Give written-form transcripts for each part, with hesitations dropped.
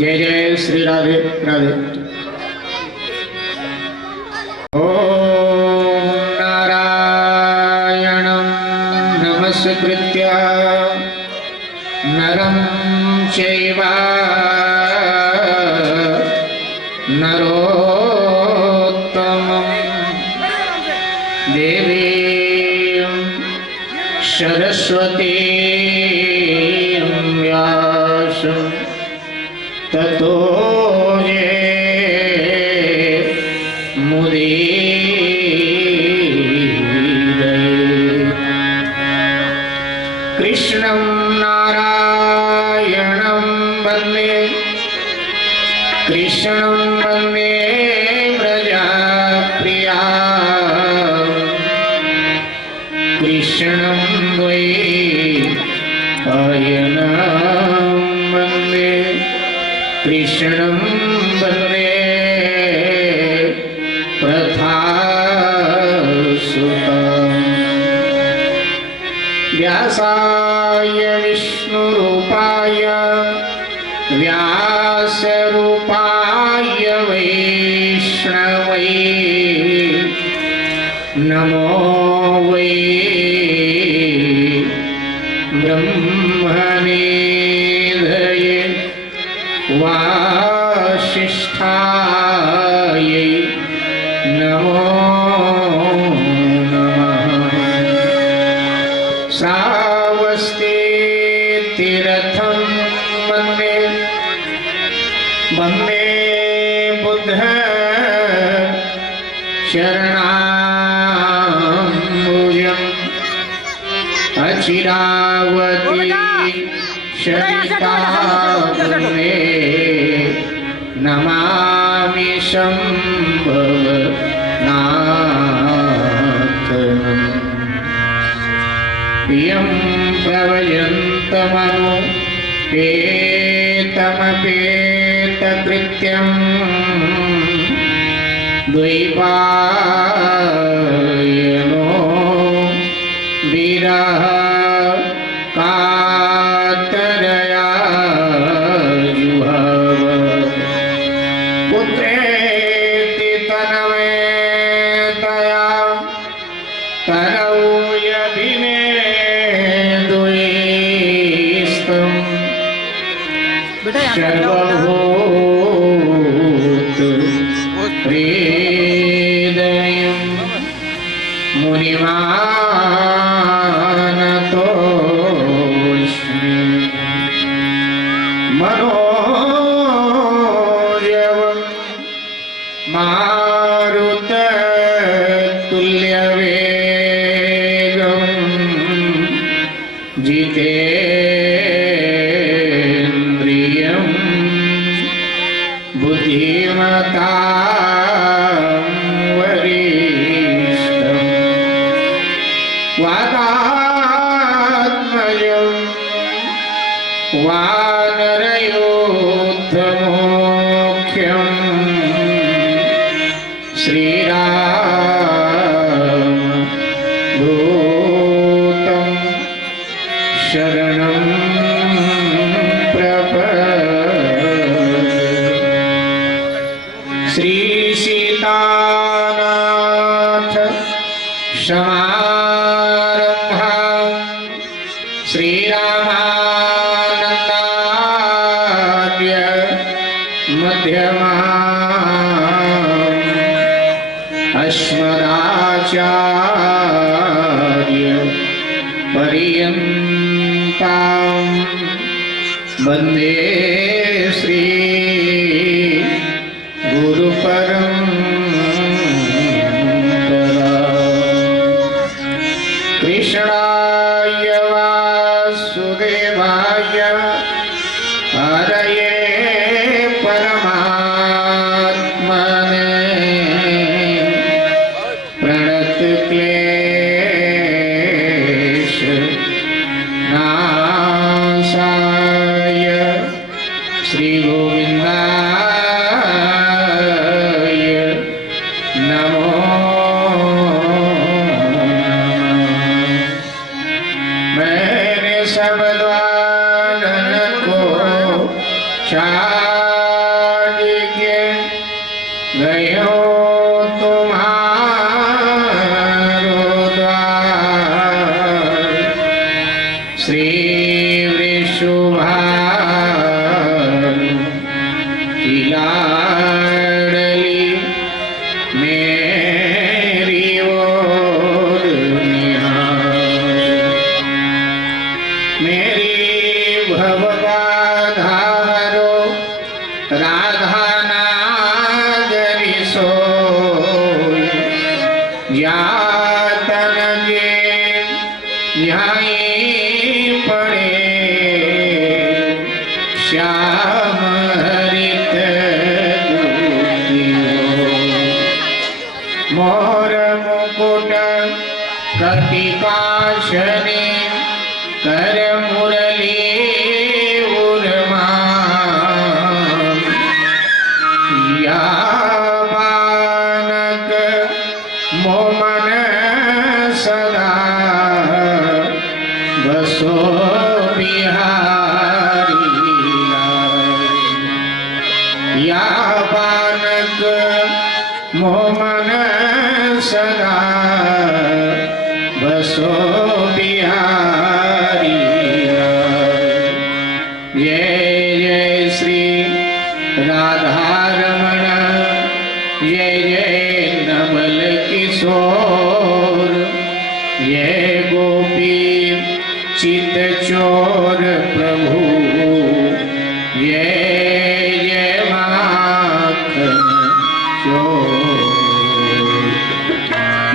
जय जय श्री राधे राधे। ओम नारायणं नमस्कृत्य नरं चैव नरोत्तमं देवीं सरस्वतीं व्यासं ततो कृष्णं नारायणं वन्दे कृष्णं वन्दे व्रजप्रिया कृष्णं द्वैपायनं वन्दे कृष्णं वन्दे प्रथासुतं व्यासाय विष्णुरूपाय व्यासरूपाय वैष्णवे नमो वै ब्रह्मनिधये वासिष्ठाय नमो नमः। श्रावस्ती तीर्थं वन्दे वन्दे बुद्ध शरणाम्बुजम् अचिरावती शरिकामे नमामि शम्भवनाथम् यं प्रवयन्तमनु पेतमपेतकृत्यं द्वैपायनो विरह कातरया जुहव पुत्रेति तनवेतया तरौ यभिनेदुयिस्तं सर्वभूत हृदयं मुनिमानतोऽस्मि मनोजवं मारुततुल्यवेगं जितेन्द्रियं बुद्धिमतां वरिष्ठं वातात्मजं वानरयोद्धमुख्यं श्रीरामदूतं शरणं प्रपद्ये। श्रीसीतानाथ समारम्भां श्रीरामानन्दार्य मध्यमाम् अस्मदाचार्य पर्यन्तां वन्दे श्री गुरुपरम्परा। कृष्णाय वासुदेवाय हरये परमात्मने प्रणतक्लेश नाशाय जय हो तुम्हारो द्वार श्री वृषभानु की लाडली मेरी ओर निहार। मेरी भवगाधारो राधा नागरी सोई यातन जे न्यायी पड़े श्याम हरित दूतियो। मोर मुकुट कटिकाशने कर मुरली उर्माम या बानक मोमन सदा बसो बिहारी लाल। या बानक मोमन सदा बसो बिहारी लाल। जय जय श्री राधारमण जय जय नवल किशोर जय गोपी चित चोर प्रभु जय जय माखन चोर।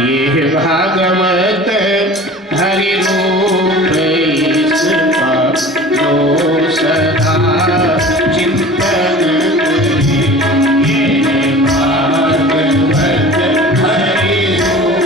ये भागवत हरि रूप इसका जो सदा चिंतन करे। ये भागवत हरि रूप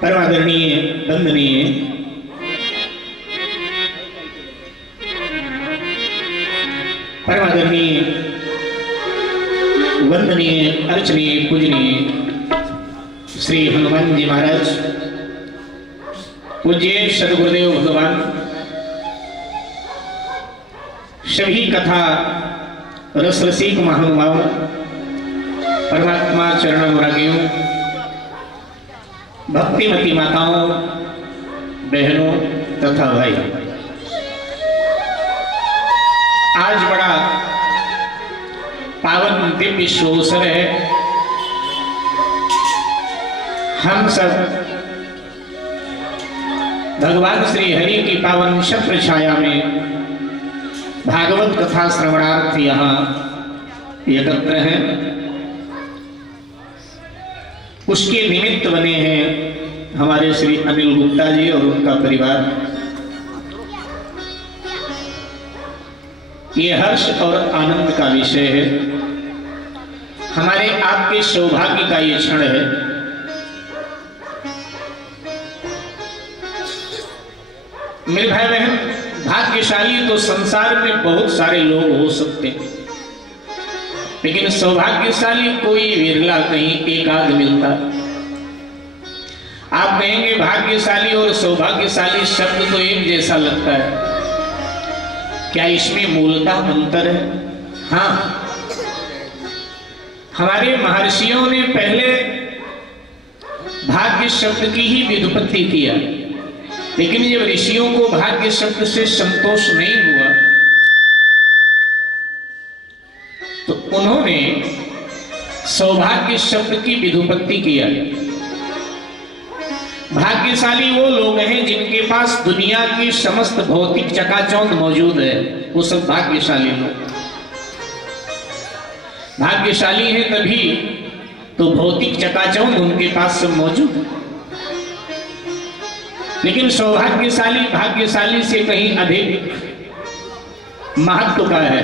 परमादरणीय वंदनीय परमादरणीय वंदनीय अर्चनीय पूजनीय श्री हनुमान जी महाराज, पूज्य सदगुरुदेव भगवान, सभी कथा रस रसिक महानुभाव, परमात्मा चरणानुरागियों, भक्तिमती माताओं, बहनों तथा भाई, आज बड़ा पावन दिव्य अवसर है। हम सब भगवान श्री हरि की पावन छत्र छाया में भागवत कथा श्रवणार्थ यहाँ एकत्र हैं। उसके निमित्त बने हैं हमारे श्री अनिल गुप्ता जी और उनका परिवार। ये हर्ष और आनंद का विषय है। हमारे आपके सौभाग्य का ये क्षण है। मेरे भाई बहन, भाग्यशाली तो संसार में बहुत सारे लोग हो सकते हैं, लेकिन सौभाग्यशाली कोई विरला, कहीं एक आध मिलता। आप कहेंगे भाग्यशाली और सौभाग्यशाली शब्द तो एक जैसा लगता है, क्या इसमें मूलतः अंतर है? हाँ, हमारे महर्षियों ने पहले भाग्य शब्द की ही व्युत्पत्ति किया, लेकिन जब ऋषियों को भाग्य शब्द से संतोष नहीं हुआ तो उन्होंने सौभाग्य शब्द की व्युत्पत्ति किया। भाग्यशाली वो लोग हैं जिनके पास दुनिया की समस्त भौतिक चकाचौंध मौजूद है, वो सब भाग्यशाली लोग। भाग्यशाली है तभी तो भौतिक चकाचौंध उनके पास सब मौजूद है। लेकिन सौभाग्यशाली भाग्यशाली से कहीं अधिक महत्व का है,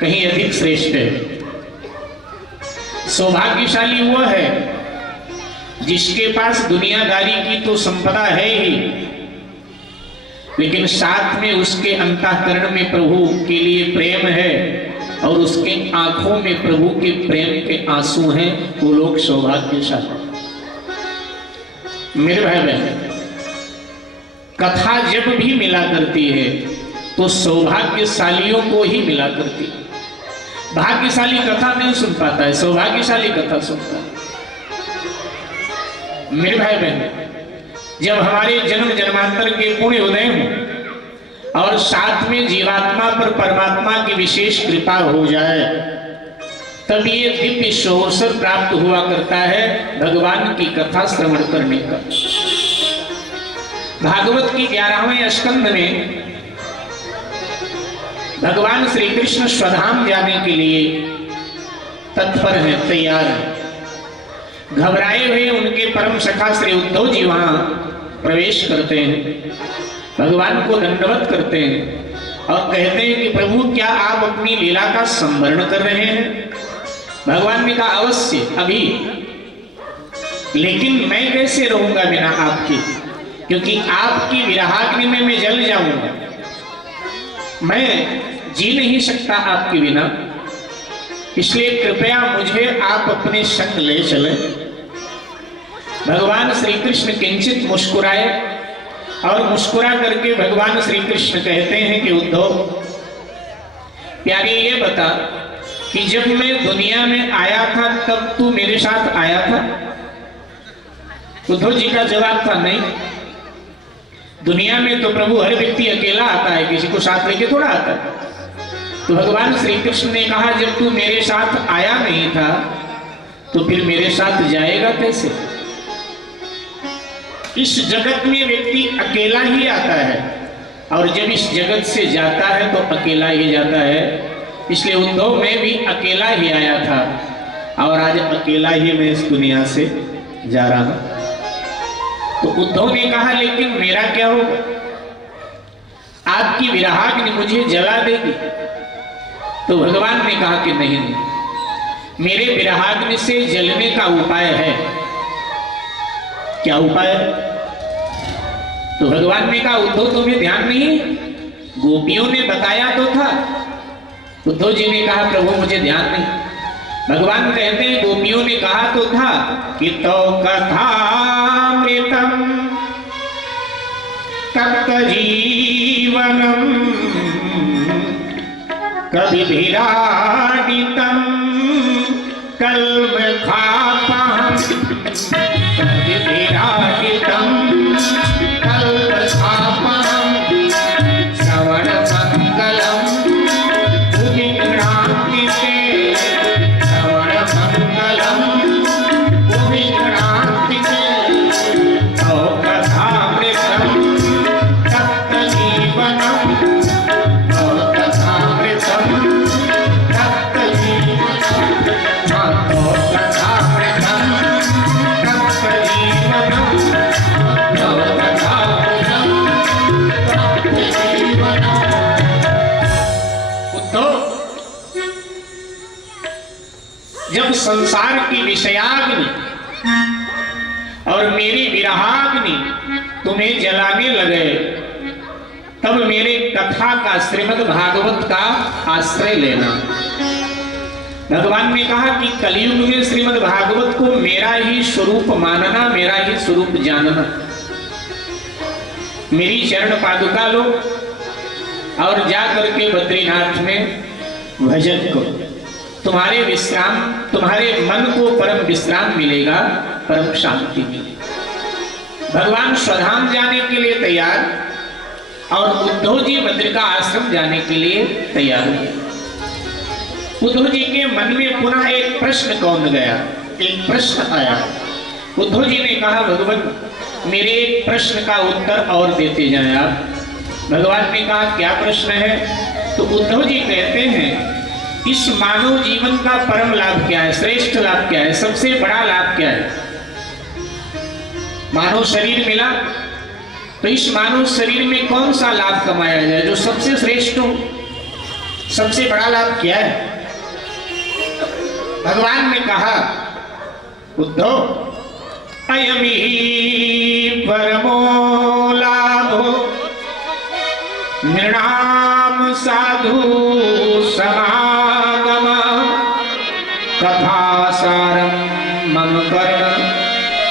कहीं अधिक श्रेष्ठ है। सौभाग्यशाली वो है जिसके पास दुनियादारी की तो संपदा है ही, लेकिन साथ में उसके अंतःकरण में प्रभु के लिए प्रेम है और उसके आंखों में प्रभु के प्रेम के आंसू हैं। वो लोग सौभाग्यशाली। मेरे भाई बहन, कथा जब भी मिला करती है तो सौभाग्यशालियों को ही मिला करती है। भाग्यशाली कथा नहीं सुन पाता है, सौभाग्यशाली कथा सुनता है। मेरे भाई बहन, जब हमारे जन्म जन्मांतर के पुण्य उदय हो और साथ में जीवात्मा पर परमात्मा की विशेष कृपा हो जाए, तब ये दिव्य अवसर प्राप्त हुआ करता है भगवान की कथा श्रवण करने का। भागवत की 11वें स्कंद में भगवान श्री कृष्ण स्वधाम जाने के लिए तत्पर हैं, तैयार हैं। घबराए हुए उनके परम सखा श्री उद्धव जी वहां प्रवेश करते हैं, भगवान को दंडवत करते हैं और कहते हैं कि प्रभु, क्या आप अपनी लीला का संवरण कर रहे हैं? भगवान ने कहा, अवश्य, अभी, लेकिन मैं कैसे रहूंगा बिना आपके, क्योंकि आपकी विरहाग्नि में मैं जल जाऊंगा। मैं जी नहीं सकता आपके बिना, इसलिए कृपया मुझे आप अपने संग ले चले। भगवान श्री कृष्ण किंचित मुस्कुराए और मुस्कुरा करके भगवान श्री कृष्ण कहते हैं कि उद्धव, प्यारे ये बता कि जब मैं दुनिया में आया था तब तू मेरे साथ आया था? उद्धव जी का जवाब था, नहीं, दुनिया में तो प्रभु हर व्यक्ति अकेला आता है, किसी को साथ लेके थोड़ा आता है। तो भगवान श्री कृष्ण ने कहा, जब तू मेरे साथ आया नहीं था तो फिर मेरे साथ जाएगा कैसे? इस जगत में व्यक्ति अकेला ही आता है और जब इस जगत से जाता है तो अकेला ही जाता है। इसलिए उद्धव, मैं भी अकेला ही आया था और आज अकेला ही मैं इस दुनिया से जा रहा हूं। तो उद्धव ने कहा, लेकिन मेरा क्या होगा? आपकी विरहाग्नि मुझे जला देगी। तो भगवान ने कहा कि नहीं, मेरे विरहाग्नि से जलने का उपाय है। क्या उपाय? तो भगवान ने कहा उद्धव तुम्हें ध्यान नहीं है, गोपियों ने बताया तो था। उद्धव जी ने कहा प्रभु मुझे ध्यान नहीं। भगवान कहते हैं गोपियों ने कहा तो था कि तो कथामृतम तप्त जीवनम कविभिराडितम कल्मषापहं कविभिराडितम कल्मषापहं श्रवणमङ्गलम् भुविघ्नान्तिते श्रवणमङ्गलम् भुविघ्नान्तिते तौ कथामृतं तप्तजीवनं तौ कथामृतं जब संसार की विषयाग्नि और मेरी विरहाग्नि तुम्हें जलाने लगे, तब मेरे कथा का श्रीमद् भागवत का आश्रय लेना। भगवान ने कहा कि कलयुग में श्रीमद् भागवत को मेरा ही स्वरूप मानना, मेरा ही स्वरूप जानना। मेरी चरण पादुका लो और जा करके बद्रीनाथ में भजन करो। तुम्हारे विश्राम, तुम्हारे मन को परम विश्राम मिलेगा, परम शांति मिलेगी। भगवान स्वधाम जाने के लिए तैयार और उद्धव जी बद्रिका आश्रम जाने के लिए तैयार हुए। उद्धव जी के मन में पुनः एक प्रश्न कौन गया, एक प्रश्न आया। उद्धव जी ने कहा भगवान मेरे एक प्रश्न का उत्तर और देते जाएं आप। भगवान ने कहा क्या प्रश्न है? तो उद्धव जी कहते हैं इस मानव जीवन का परम लाभ क्या है, श्रेष्ठ लाभ क्या है, सबसे बड़ा लाभ क्या है? मानव शरीर मिला तो इस मानव शरीर में कौन सा लाभ कमाया जाए जो सबसे श्रेष्ठ हो, सबसे बड़ा लाभ क्या है? भगवान ने कहा उद्धव अयम ही परमो लाभो नृणाम साधु समागम कथासारं मम कर्ण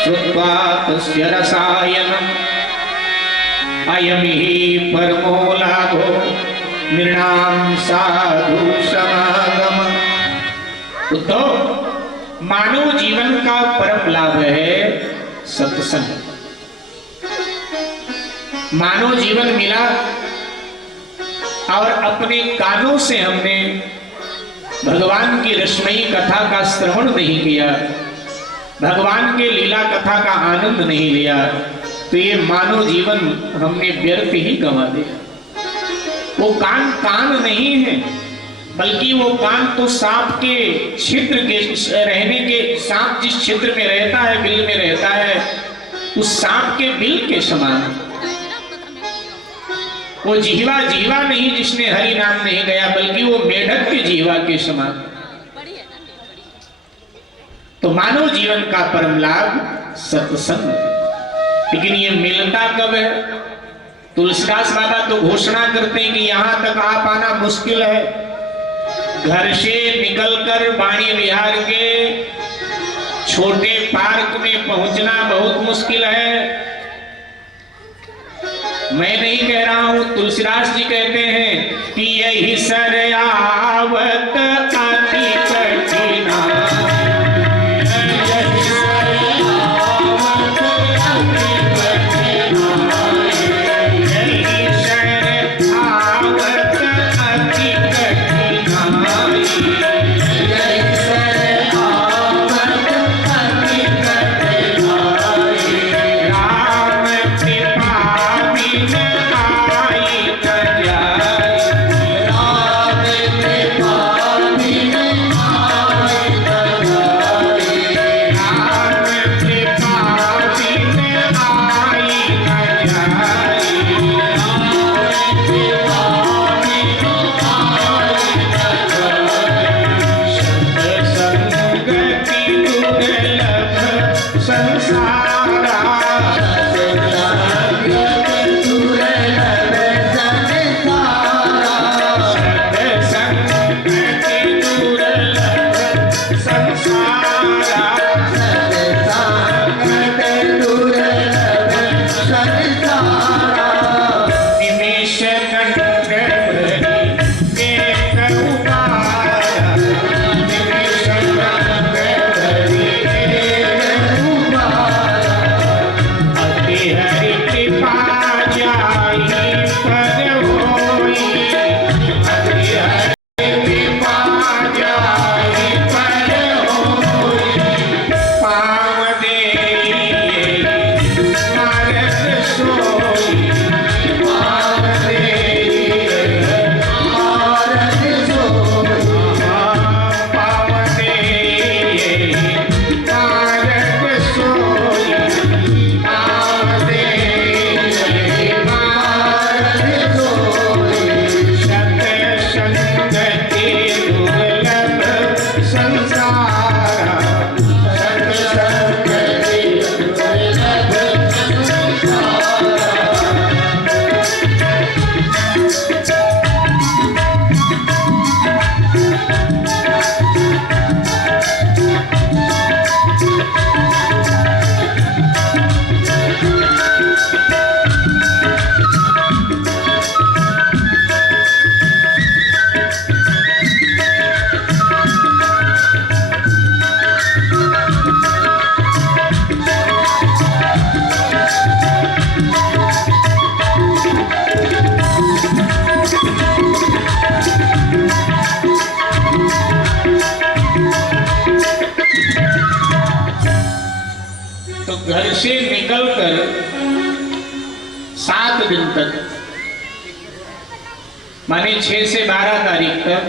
श्रुत्वा तस्य रसायनम् अयम ही परमो लाभो नृणाम साधु समागम। उद्धव मानव जीवन का परम लाभ है सत्संग। मानव जीवन मिला और अपने कानों से हमने भगवान की रसमयी कथा का श्रवण नहीं किया, भगवान के लीला कथा का आनंद नहीं लिया, तो ये मानव जीवन हमने व्यर्थ ही गंवा दिया। वो कान कान नहीं है, बल्कि वो कान तो सांप के छिद्र के रहने के, सांप जिस छिद्र में रहता है, बिल में रहता है, उस सांप के बिल के समान। वो जीवा जीवा नहीं जिसने हरि नाम नहीं गया, बल्कि वो मेढक के जीवा के समान। तो मानव जीवन का परम लाभ सत्संग। लेकिन ये मिलता कब है? तुलसीदास बाबा तो घोषणा करते हैं कि यहां तक आ पाना मुश्किल है। घर से निकलकर वाणी विहार के छोटे पार्क में पहुंचना बहुत मुश्किल है। मैं नहीं कह रहा हूं, तुलसीदास जी कहते हैं कि यही सरयावत अति कठिना, संसारा तो घर से निकलकर 7 दिन तक, माने 6 से 12 तारीख तक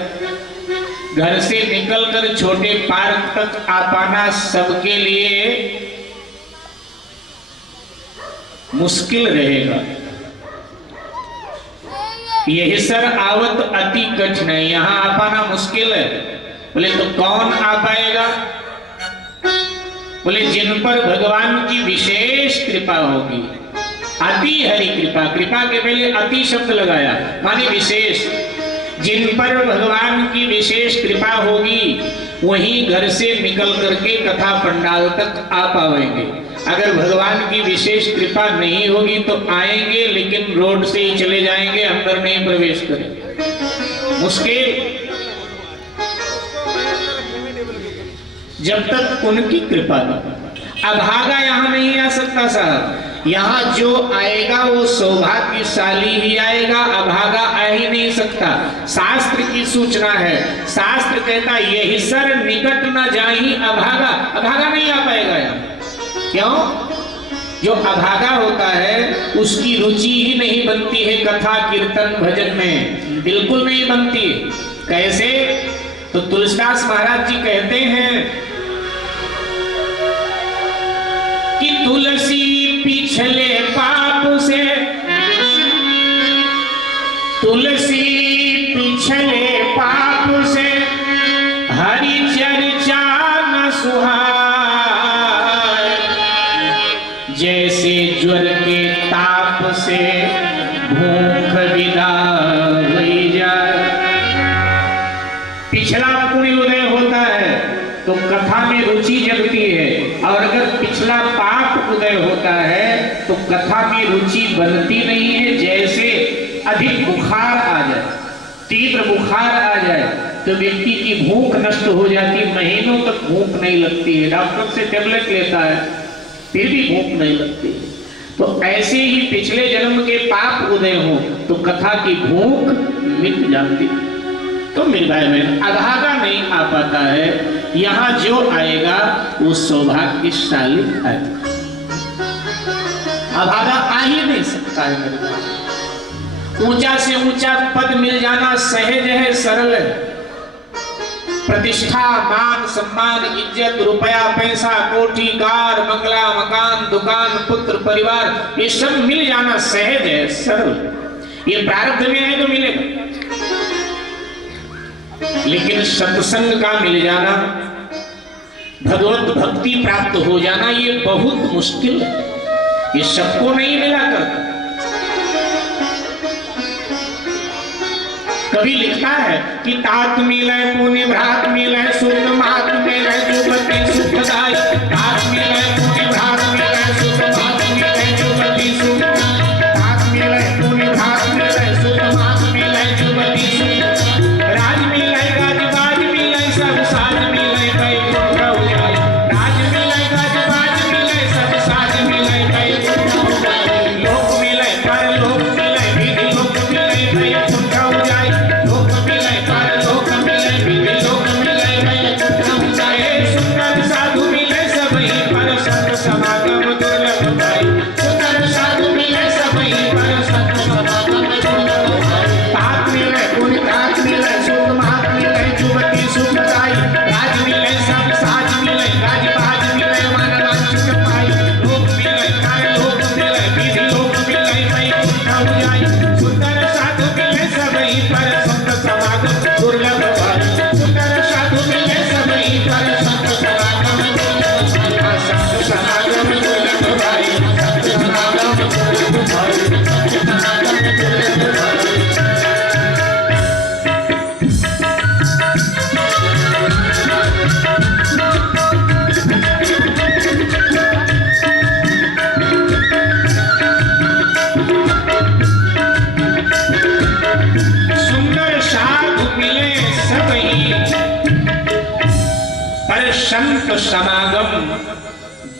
घर से निकलकर छोटे पार्क तक आ पाना सबके लिए मुश्किल रहेगा। यही सर आवत अति कठिन है, यहां आ पाना मुश्किल है। बोले तो कौन आ पाएगा? बोले जिन पर भगवान की विशेष कृपा होगी। अति हरि कृपा, कृपा के पहले अति शब्द लगाया, माने विशेष। जिन पर भगवान की विशेष कृपा होगी वही घर से निकल करके कथा पंडाल तक आ पाएंगे। अगर भगवान की विशेष कृपा नहीं होगी तो आएंगे लेकिन रोड से ही चले जाएंगे, अंदर नहीं प्रवेश करेंगे। मुश्किल, जब तक उनकी कृपा नहीं। अभागा यहां नहीं आ सकता साहब। यहां जो आएगा वो सौभाग्यशाली ही आएगा, अभागा आ ही नहीं सकता। शास्त्र की सूचना है, शास्त्र कहता यही सर निकट न जाही अभागा। अभागा नहीं आ पाएगा यहाँ। क्यों? जो अभागा होता है उसकी रुचि ही नहीं बनती है कथा कीर्तन भजन में, बिल्कुल नहीं बनती। कैसे? तो तुलसीदास महाराज जी कहते हैं कि तुलसी पिछले पाप से, तुलसी पिछले पाप से हरि चर्चा न सुहाए। जैसे ज्वर के ताप से भूख विदा हुई जाए। पिछला पुण्य उदय होता है तो कथा में रुचि जगती है, और अगर पिछला पाप उदय होता है तो कथा में रुचि बनती नहीं है। जैसे अधिक बुखार आ जाए, तीव्र बुखार आ जाए तो व्यक्ति की भूख नष्ट हो जाती, महीनों तक भूख नहीं लगती है, डॉक्टर से टेबलेट लेता है फिर भी भूख नहीं लगती। तो ऐसे ही पिछले जन्म के पाप उदय हो तो कथा की भूख मिट जाती। तो मेरे भाई बहन, अभागा नहीं आ पाता है। यहां जो आएगा वो सौभाग्यशाली आएगा, अभागा आ ही नहीं सकता है मेरे भाई। ऊंचा से ऊंचा पद मिल जाना सहज है, सरल है। प्रतिष्ठा, मान, सम्मान, इज्जत, रुपया, पैसा, कोठी, कार, बंगला, मकान, दुकान, पुत्र, परिवार, ये सब मिल जाना सहज है, सरल। ये प्रारब्ध में है तो मिलेगा। लेकिन सत्संग का मिल जाना, भगवत भक्ति प्राप्त हो जाना, ये बहुत मुश्किल है। ये सबको नहीं मिला करता। कभी लिखता है कि तात मिले पुण्य भ्रात मिले सुख मात मिले जुगति सुखदाई। तात मिले पुण्य भ्रात मिले सुख मात मिले जुगति सुख। तात मिले पुण्य भ्रात मिले सुख मात मिले जुगति सुख। राज मिले गाज बाज मिले सब साज मिले कई पुण्य उजाई। राज मिले गाज बाज मिले सब साज मिले कई पुण्य उजाई। लोक मिले पर लोक मिले विधि लोक मिले कई पुण्य उजाई। लोक मिले पर लोक मिले विधि लोक मिले कई पुण्य उजाई। सुंदर साधु मिले सबई पर संत समागम दुर्लभ भाई। सुंदर साधु मिले सबई पर संत समागम दुर्लभ भाई। तात मिले पुण्य तात मिले सुख मात मिले जुगति सुखदाई। राज मिले सब साज मिले गाज बाज मिले मन वांछित पाई। लोक मिले पर लोक मिले विधि लोक मिले कई पुण्य उजाई। सुंदर साधु मिले सबई पर संत समागम दुर्लभ भाई। सुंदर साधु मिले सबई पर संत समागम दुर्लभ भाई। संत समागम दुर्लभ भाई। संत समागम दुर्लभ भाई। संत समागम दुर्लभ भाई। सुंदर साधु मिले सबई पर संत समागम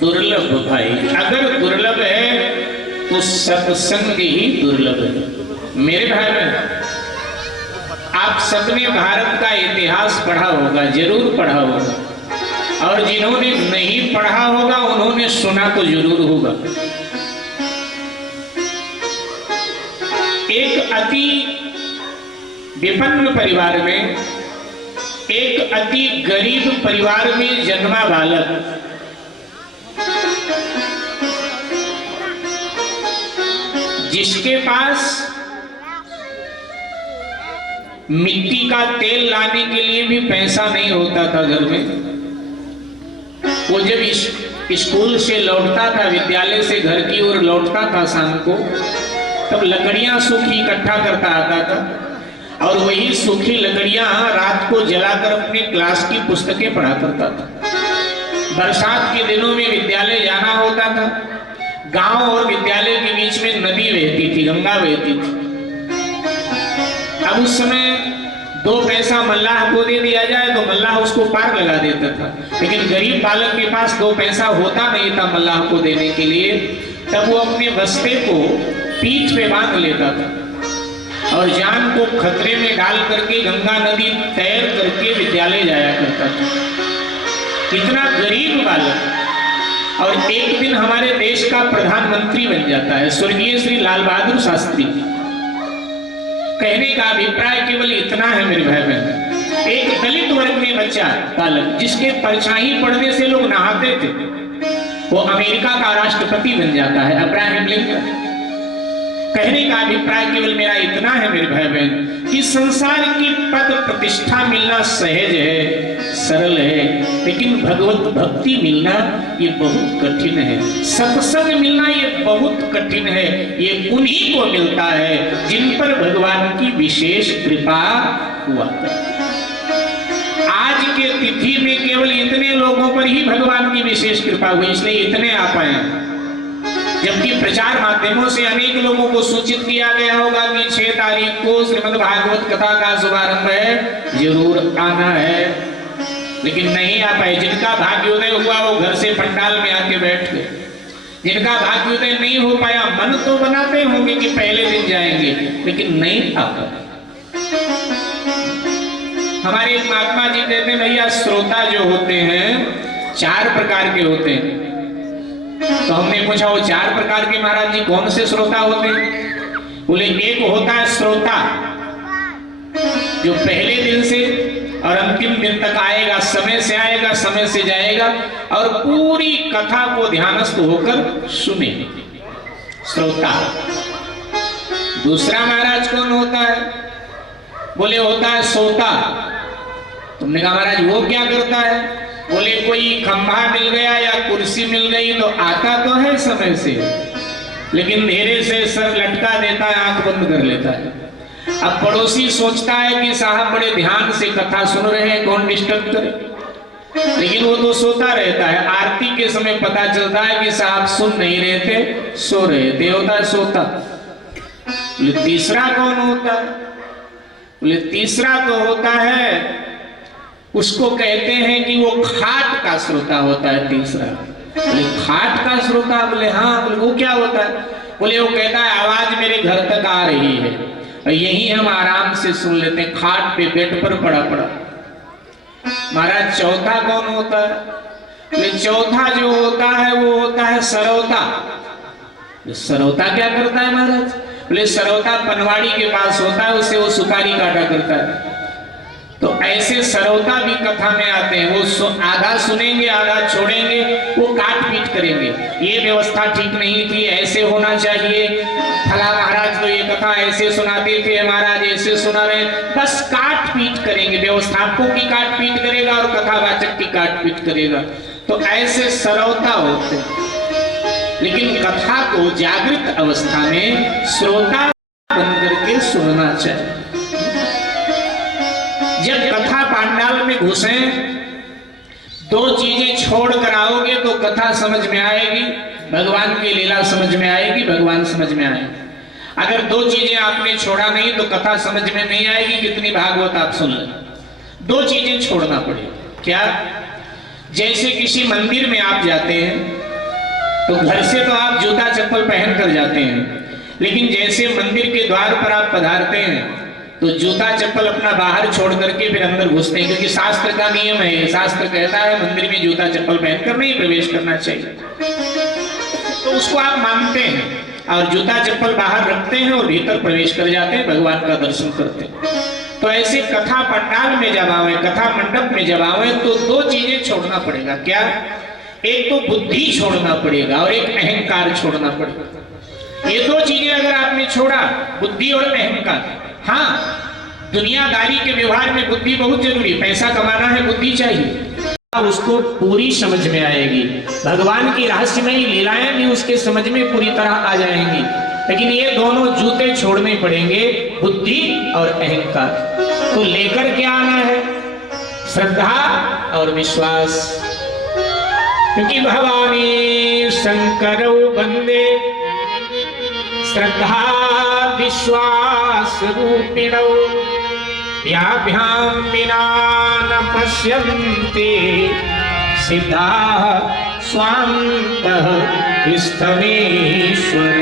दुर्लभ भाई। अगर दुर्लभ है तो सत्संग ही दुर्लभ है। मेरे भाई बहन, आप सबने भारत का इतिहास पढ़ा होगा, जरूर पढ़ा होगा। और जिन्होंने नहीं पढ़ा होगा उन्होंने सुना तो जरूर होगा। एक अति विपन्न परिवार में, एक अति गरीब परिवार में जन्मा बालक जिसके पास मिट्टी का तेल लाने के लिए भी पैसा नहीं होता था घर में, वो जब स्कूल से लौटता था, विद्यालय से घर की ओर लौटता था शाम को, तब लकड़ियां सूखी इकट्ठा करता आता था और वही सूखी लकड़ियां रात को जलाकर अपने क्लास की पुस्तकें पढ़ा करता था। बरसात के दिनों में विद्यालय जाना होता था, गांव और विद्यालय के बीच में नदी बहती थी, गंगा बहती थी। अब उस समय 2 पैसा मल्लाह को दे दिया जाए तो मल्लाह उसको पार लगा देता था, लेकिन गरीब बालक के पास 2 पैसा होता नहीं था मल्लाह को देने के लिए। तब वो अपने बस्ते को पीठ पे बांध लेता था और जान को खतरे में डाल करके गंगा नदी तैर करके विद्यालय जाया करता था। इतना गरीब बालक, और एक दिन हमारे देश का प्रधानमंत्री बन जाता है, स्वर्गीय श्री लाल बहादुर शास्त्री। कहने का अभिप्राय केवल इतना है मेरे भाई बहन, एक दलित वर्ग में बच्चा बालक जिसके परछाई पड़ने से लोग नहाते थे, वो अमेरिका का राष्ट्रपति बन जाता है, अब्राहम लिंकन। कहने का अभिप्राय केवल मेरा इतना है मेरे भाई बहन कि संसार की पद प्रतिष्ठा मिलना सहज है, सरल है, लेकिन भगवत भक्ति मिलना ये बहुत कठिन है। सत्संग मिलना ये बहुत कठिन है। ये उन्हीं को मिलता है जिन पर भगवान की विशेष कृपा हुआ। आज के तिथि में केवल इतने लोगों पर ही भगवान की विशेष कृपा हुई, इसलिए इतने आ पाए। जबकि प्रचार माध्यमों से अनेक लोगों को सूचित किया गया होगा कि 6 तारीख को श्रीमद् भागवत कथा का शुभारंभ है, जरूर आना है, लेकिन नहीं आ पाए। जिनका भाग्योदय हुआ वो घर से पंडाल में आके बैठ गए। जिनका भाग्योदय नहीं हो पाया, मन तो बनाते होंगे कि पहले दिन जाएंगे, लेकिन नहीं आ पाए। हमारे एक महात्मा जी कहते हैं, भैया श्रोता जो होते हैं 4 प्रकार के होते हैं। तो हमने पूछा वो 4 प्रकार के महाराज जी कौन से श्रोता होते हैं? बोले एक होता है श्रोता जो पहले दिन से और अंतिम दिन तक आएगा, समय से आएगा, समय से जाएगा और पूरी कथा को ध्यानस्थ होकर सुने, श्रोता। दूसरा महाराज कौन होता है? बोले होता है सोता। तुमने कहा महाराज वो क्या करता है? बोले कोई खंभा मिल गया या कुर्सी मिल गई तो आता तो है समय से, लेकिन धीरे से सर लटका देता है, आंख बंद कर लेता है। अब पड़ोसी सोचता है कि साहब बड़े ध्यान से कथा सुन रहे हैं, कौन डिस्टर्ब करे, लेकिन वो तो सोता रहता है। आरती के समय पता चलता है कि साहब सुन नहीं रहे थे, सो रहे थे, होता है सोता। बोले तीसरा कौन होता है? बोले तीसरा तो होता है, उसको कहते हैं कि वो खाट का श्रोता होता है तीसरा। बोले खाट का श्रोता? बोले हाँ। बोले वो क्या होता है? बोले वो कहता है आवाज मेरे घर तक आ रही है और यही हम आराम से सुन लेते हैं, खाट पे बेड पर पड़ा पड़ा। महाराज चौथा कौन होता है? बोले चौथा जो होता है वो होता है सरौता। सरौता क्या करता है महाराज? बोले सरौता पनवाड़ी के पास होता है, उससे वो सुपारी काटा करता है। तो ऐसे सरौता भी कथा में आते हैं, वो आधा सुनेंगे आधा छोड़ेंगे, वो काट पीट करेंगे। ये व्यवस्था ठीक नहीं थी, ऐसे होना चाहिए, फला महाराज तो ये कथा ऐसे सुनाते थे, महाराज ऐसे सुना रहे, बस काट पीट करेंगे। व्यवस्थापकों की काट पीट करेगा और कथावाचक की काट पीट करेगा। तो ऐसे सरौता होते, लेकिन कथा को जागृत अवस्था में श्रोता बन करके सुनना चाहिए। जब कथा पांडाल में घुसे, 2 चीजें छोड़ कर आओगे तो कथा समझ में आएगी, भगवान की लीला समझ में आएगी, भगवान समझ में आएगा। अगर 2 चीजें आपने छोड़ा नहीं तो कथा समझ में नहीं आएगी, कितनी भागवत आप सुन लें। 2 चीजें छोड़ना पड़ेगी। क्या? जैसे किसी मंदिर में आप जाते हैं तो घर से तो आप जूता चप्पल पहन कर जाते हैं, लेकिन जैसे मंदिर के द्वार पर आप पधारते हैं तो जूता चप्पल अपना बाहर छोड़ करके फिर अंदर घुसते हैं, क्योंकि शास्त्र का नियम है, शास्त्र कहता है मंदिर में जूता चप्पल पहनकर नहीं प्रवेश करना चाहिए। तो उसको आप मानते हैं और जूता चप्पल बाहर रखते हैं और भीतर प्रवेश कर जाते हैं, भगवान का दर्शन करते हैं। तो ऐसे कथा पंडाल में जब आवे, कथा मंडप में जब आवे, तो दो चीजें छोड़ना पड़ेगा। क्या? एक तो बुद्धि छोड़ना पड़ेगा और एक अहंकार छोड़ना पड़ेगा। ये दो चीजें अगर आपने छोड़ा, बुद्धि और अहंकार, हाँ दुनियादारी के व्यवहार में बुद्धि बहुत जरूरी, पैसा कमाना है बुद्धि चाहिए, उसको पूरी समझ में आएगी, भगवान की रहस्यमयी लीलाएं भी उसके समझ में पूरी तरह आ जाएंगी। लेकिन ये दोनों जूते छोड़ने पड़ेंगे, बुद्धि और अहंकार। तो लेकर क्या आना है? श्रद्धा और विश्वास, क्योंकि भवानी शंकर वंदे श्रद्धा विश्वास रूपिणौ याभ्याम विना न पश्यन्ति सिद्धाः स्वान्तः स्थमेश्वर।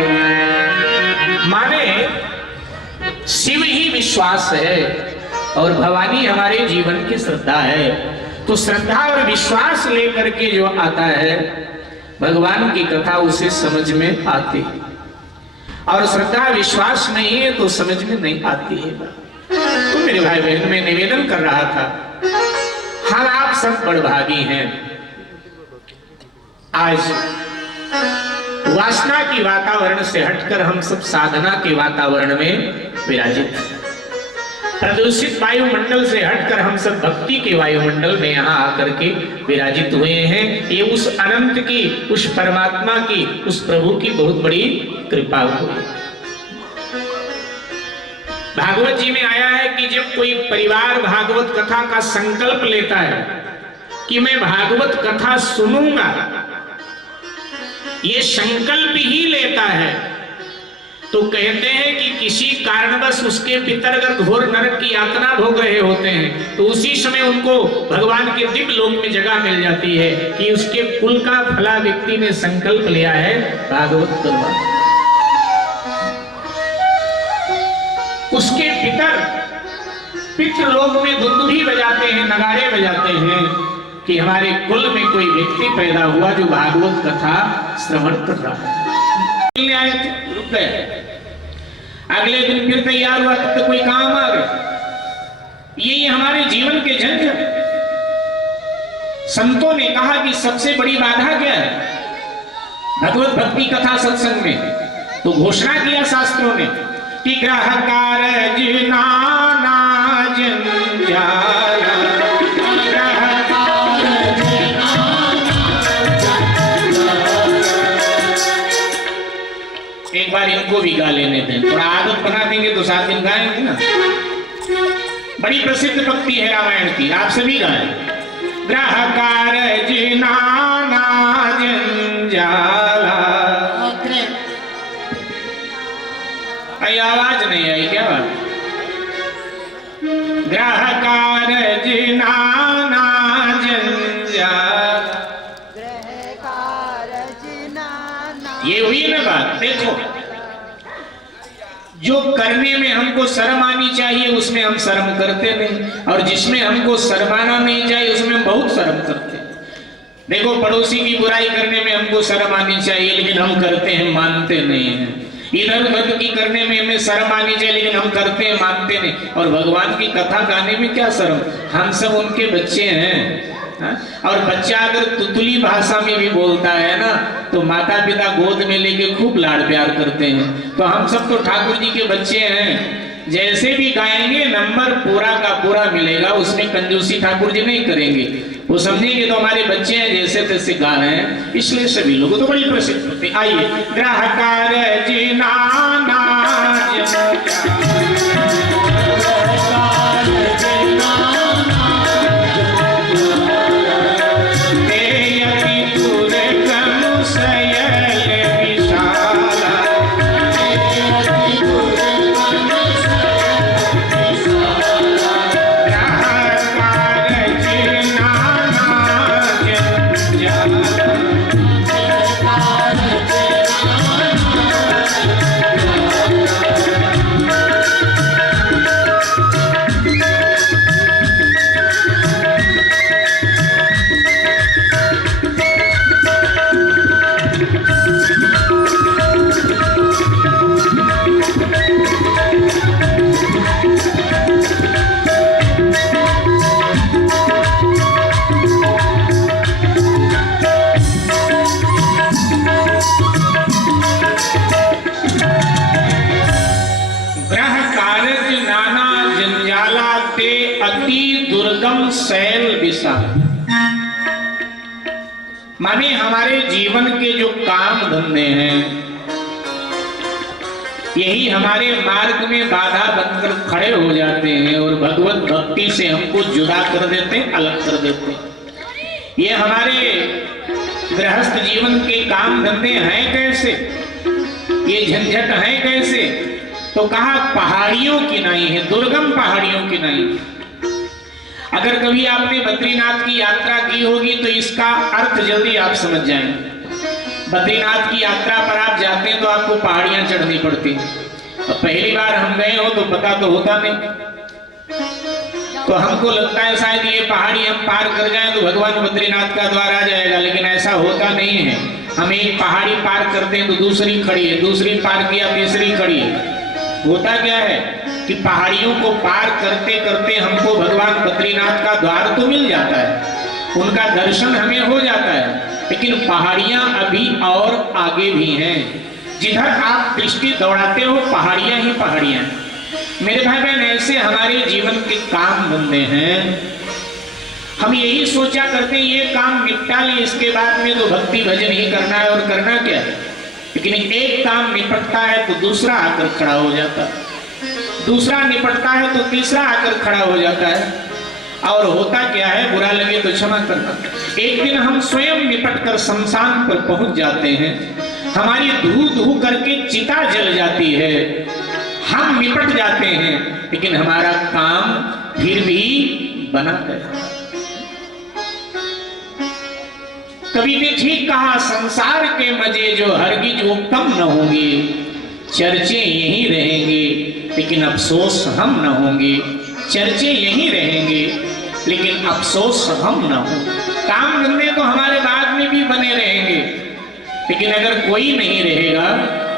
माने शिव ही विश्वास है और भवानी हमारे जीवन की श्रद्धा है। तो श्रद्धा और विश्वास लेकर के जो आता है, भगवान की कथा उसे समझ में आती है, और श्रद्धा विश्वास नहीं है तो समझ में नहीं आती है। तो मेरे भाई बहन, मैं निवेदन कर रहा था, हम आप सब बड़भागी हैं। आज वासना की वातावरण से हटकर हम सब साधना के वातावरण में विराजित, प्रदूषित वायुमंडल से हटकर हम सब भक्ति के वायुमंडल में यहाँ आकर के विराजित हुए हैं। ये उस अनंत की, उस परमात्मा की, उस प्रभु की बहुत बड़ी कृपा हुई। भागवत जी में आया है कि जब कोई परिवार भागवत कथा का संकल्प लेता है कि मैं भागवत कथा सुनूंगा, ये संकल्प ही लेता है, तो कहते हैं कि किसी कारणवश उसके पितरगण घोर नरक की यातना भोग रहे होते हैं, तो उसी समय उनको भगवान के दिव्य लोक में जगह मिल जाती है कि उसके कुल का फला व्यक्ति ने संकल्प लिया है भागवत करवा। उसके पितृलोक में दुंदुभी बजाते हैं, नगाड़े बजाते हैं कि हमारे कुल में कोई व्यक्ति पैदा हुआ जो भागवत कथा श्रवण कर रहा है। आए थे, रुक गए, अगले दिन फिर तैयार हुआ, तब तक कोई काम आ गया। ये हमारे जीवन के झंझट। संतों ने कहा कि सबसे बड़ी बाधा क्या है भगवत भक्ति कथा सत्संग में? तो घोषणा किया शास्त्रों ने कि ग्रह कारज नाना जंजाल, एक बार इनको भी गा लेने दें, थोड़ा आदत बना देंगे तो 7 दिन गाएंगे ना। बड़ी प्रसिद्ध भक्ति है रामायण की, आप सभी गाएं। ग्रह कारज नाना जंजाला। आवाज नहीं आई क्या बात? ग्रह कारज नाना जंजाल, ये हुई ना बात। देखो, जो करने में हमको शर्म आनी चाहिए उसमें हम शर्म करते नहीं, और जिसमें हमको शर्माना नहीं चाहिए उसमें हम बहुत शर्म करते हैं। देखो, पड़ोसी की बुराई करने में हमको शर्म आनी चाहिए लेकिन हम करते हैं, मानते नहीं हैं। इधर उधर की करने में हमें शर्म आनी चाहिए लेकिन हम करते हैं, मानते नहीं। और भगवान की कथा गाने में क्या शर्म? हम सब उनके बच्चे हैं। हा? और बच्चा अगर तुतली भाषा में भी बोलता है ना, तो माता पिता गोद में लेके खूब लाड़ प्यार करते हैं। तो हम सब तो ठाकुर जी के बच्चे हैं। जैसे भी गाएंगे नंबर पूरा का पूरा मिलेगा, उसमें कंजूसी ठाकुर जी नहीं करेंगे। वो समझेंगे तो हमारे बच्चे हैं, जैसे तैसे गा रहे हैं, इसलिए सभी लोगों तो बड़ी प्रसिद्ध होती। आइए, ग्रह कारज नाना व्याप्ति दुर्गम शैल विषा। माने हमारे जीवन के जो काम धंधे हैं यही हमारे मार्ग में बाधा बनकर खड़े हो जाते हैं और भगवत भक्ति से हमको जुदा कर देते हैं, अलग कर देते हैं। ये हमारे गृहस्थ जीवन के काम धंधे हैं कैसे, ये झंझट है कैसे? तो कहा पहाड़ियों की नहीं है, दुर्गम पहाड़ियों की नहीं। अगर कभी आपने बद्रीनाथ की यात्रा की होगी तो इसका अर्थ जल्दी आप समझ जाएंगे। बद्रीनाथ की यात्रा पर आप जाते हैं तो आपको पहाड़ियां चढ़नी पड़ती हैं। तो पहली बार हम गए हो तो पता तो होता नहीं, तो हमको लगता है शायद ये पहाड़ी हम पार कर जाएं तो भगवान बद्रीनाथ का द्वार आ जाएगा, लेकिन ऐसा होता नहीं है। हम एक पहाड़ी पार करते हैं तो दूसरी खड़ी है, दूसरी पार किया तीसरी खड़ी है। होता क्या है कि पहाड़ियों को पार करते करते हमको भगवान बद्रीनाथ का द्वार तो मिल जाता है, उनका दर्शन हमें हो जाता है, लेकिन पहाड़ियां अभी और आगे भी हैं। जिधर आप दृष्टि दौड़ाते हो पहाड़ियां ही पहाड़ियां। मेरे भाई बहन, ऐसे हमारे जीवन के काम धंधे हैं। हम यही सोचा करते हैं ये काम निपटा ले, इसके बाद में तो भक्ति भजन ही करना है, और करना क्या है। लेकिन एक काम निपटता है तो दूसरा आकर खड़ा हो जाता है, दूसरा निपटता है तो तीसरा आकर खड़ा हो जाता है। और होता क्या है, बुरा लगे तो क्षमा करना, एक दिन हम स्वयं निपट कर शमशान पर पहुंच जाते हैं, हमारी धू धू करके चिता जल जाती है, हम निपट जाते हैं, लेकिन हमारा काम फिर भी बना है। कभी भी ठीक कहा, संसार के मजे जो हरगिज वो कम न होंगे, चर्चे यही रहेंगे लेकिन अफसोस हम न होंगे। चर्चे यही रहेंगे लेकिन अफसोस हम न हो। काम धंधे तो हमारे बाद में भी बने रहेंगे, लेकिन अगर कोई नहीं रहेगा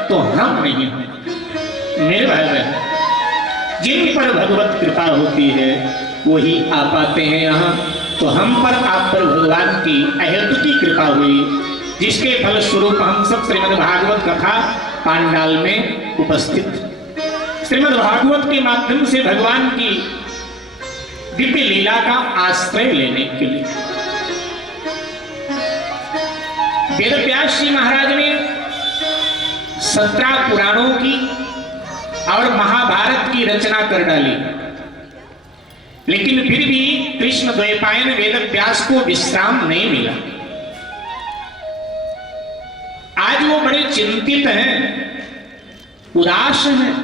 तो हम नहीं होंगे। मेरे भाई बहन, जिन पर भगवत कृपा होती है वही आ पाते हैं यहाँ। तो हम पर, आप पर भगवान की अहेतुकी कृपा हुई, जिसके फलस्वरूप हम सब श्रीमद् भागवत कथा पांडाल में उपस्थित। श्रीमद् भागवत के माध्यम से भगवान की दिव्य लीला का आश्रय लेने के लिए वेदव्यास जी महाराज ने 17 पुराणों की और महाभारत की रचना कर डाली, लेकिन फिर भी कृष्ण द्वैपायन वेदव्यास को विश्राम नहीं मिला। आज वो बड़े चिंतित हैं, उदास हैं।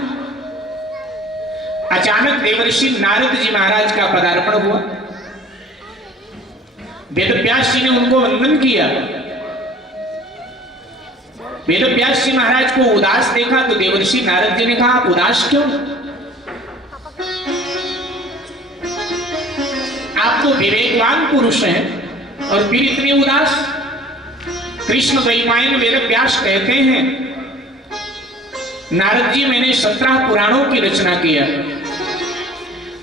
अचानक देवर्षि नारद जी महाराज का पदार्पण हुआ। वेदव्यास जी ने उनको वंदन किया। वेदव्यास जी महाराज को उदास देखा तो देवर्षि नारद जी ने कहा, आप उदास क्यों? आप तो विवेकवान पुरुष हैं और फिर इतने उदास। कृष्ण द्वैपायन वेदव्यास कहते हैं, नारद जी मैंने 17 पुराणों की रचना किया,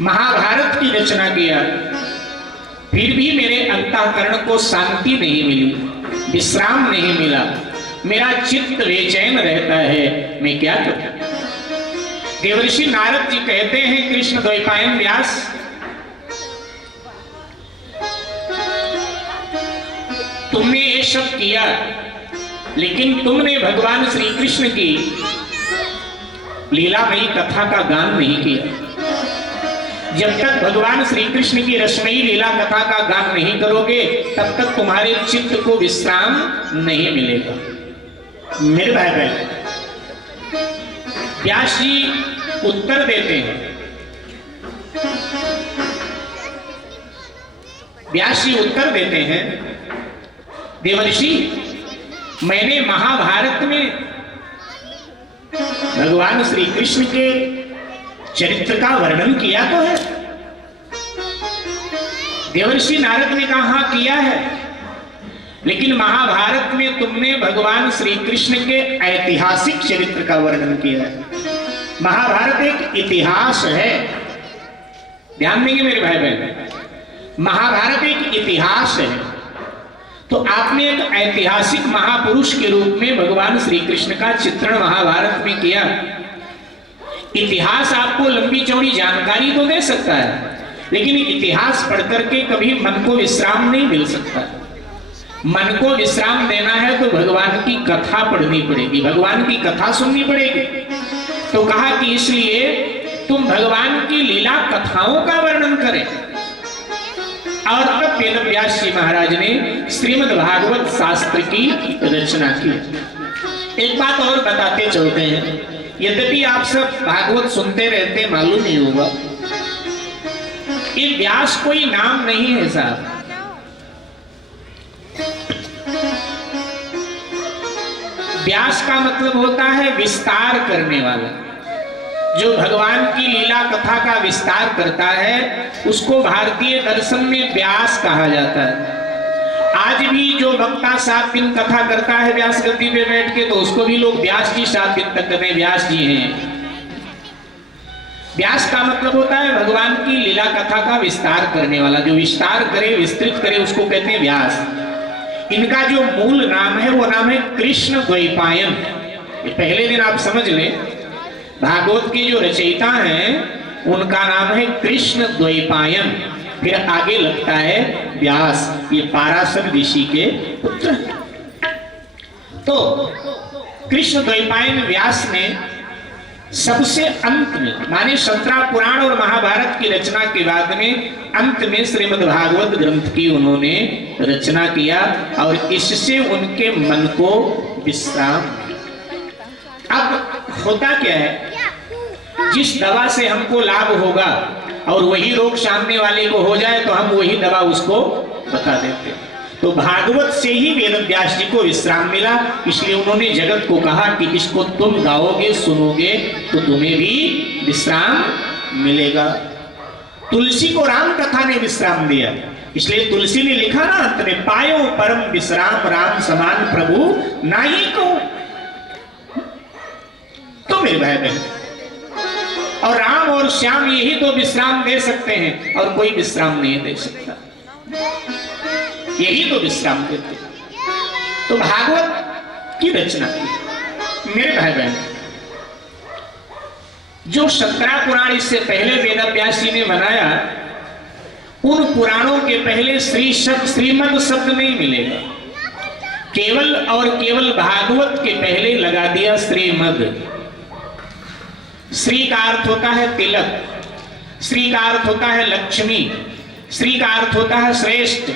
महाभारत की रचना किया, फिर भी मेरे अंतःकरण को शांति नहीं मिली, विश्राम नहीं मिला, मेरा चित्त बेचैन रहता है, मैं क्या करूं? देवर्षि नारद जी कहते हैं, कृष्ण द्वैपायन व्यास, तुमने ये सब किया, लेकिन तुमने भगवान श्री कृष्ण की लीलामयी कथा का गान नहीं किया। जब तक भगवान श्री कृष्ण की रसमयी लीला कथा का गान नहीं करोगे, तब तक तुम्हारे चित्त को विश्राम नहीं मिलेगा। मेरे भाई बहन, व्यास जी उत्तर देते हैं, व्यास जी उत्तर देते हैं, देवर्षि मैंने महाभारत में भगवान श्री कृष्ण के चरित्र का वर्णन किया तो है। देवर्षि नारद ने कहा किया है, लेकिन महाभारत में तुमने भगवान श्री कृष्ण के ऐतिहासिक चरित्र का वर्णन किया है। महाभारत एक इतिहास है, ध्यान देंगे मेरे भाई बहन, महाभारत एक इतिहास है। तो आपने एक ऐतिहासिक महापुरुष के रूप में भगवान श्री कृष्ण का चित्रण महाभारत में किया। इतिहास आपको लंबी चौड़ी जानकारी तो दे सकता है, लेकिन इतिहास पढ़ करके कभी मन को विश्राम नहीं मिल सकता। मन को विश्राम देना है तो भगवान की कथा पढ़नी पड़ेगी, भगवान की कथा सुननी पड़ेगी। तो कहा कि इसलिए तुम भगवान की लीला कथाओं का वर्णन करें। और तब वेद व्यास जी महाराज ने श्रीमद् भागवत शास्त्र की रचना की। एक बात और बताते चलते हैं, यद्यपि आप सब भागवत सुनते रहते मालूम नहीं होगा, ये व्यास कोई नाम नहीं है साहब। व्यास का मतलब होता है विस्तार करने वाला। जो भगवान की लीला कथा का विस्तार करता है उसको भारतीय दर्शन में व्यास कहा जाता है। आज भी जो वक्ता 7 दिन कथा करता है व्यास गद्दी पे बैठ के, तो उसको भी लोग व्यास जी 7 दिन तक कहते हैं व्यास जी हैं। व्यास का मतलब होता है भगवान की लीला कथा का विस्तार करने वाला। जो विस्तार करे, विस्तृत करे, उसको कहते हैं व्यास। इनका जो मूल नाम है वो नाम है कृष्ण द्वैपायन। ये पहले दिन आप समझ लें, भागवत के जो रचयिता हैं उनका नाम है कृष्ण द्वैपायन। फिर आगे लगता है व्यास, ये पाराशर ऋषि के पुत्र। तो कृष्ण द्वैपायन व्यास ने सबसे अंत में, माने 17 पुराण और महाभारत की रचना के बाद में अंत में श्रीमद् भागवत ग्रंथ की उन्होंने रचना किया और इससे उनके मन को विश्राम। अब होता क्या है, जिस दवा से हमको लाभ होगा और वही रोग सामने वाले को हो जाए तो हम वही दवा उसको बता देते। तो भागवत से ही वेद व्यास जी को विश्राम मिला, इसलिए उन्होंने जगत को कहा कि इसको तुम गाओगे, सुनोगे तो तुम्हें भी विश्राम मिलेगा। तुलसी को राम कथा ने विश्राम दिया, इसलिए तुलसी ने लिखा ना अंत में, पायो परम विश्राम राम समान प्रभु नाई को। तो मेरे भाई बहन, और राम और श्याम यही तो विश्राम दे सकते हैं और कोई विश्राम नहीं दे सकता, यही तो विश्राम देते। तो भागवत की रचना की मेरे भाई बहन, जो 17 पुराण इससे पहले वेद व्यास जी ने बनाया, उन पुराणों के पहले श्री शब्द, श्रीमद शब्द नहीं मिलेगा। केवल और केवल भागवत के पहले लगा दिया श्रीमद। श्री का अर्थ होता है तिलक, श्री का अर्थ होता है लक्ष्मी, श्री का अर्थ होता है श्रेष्ठ,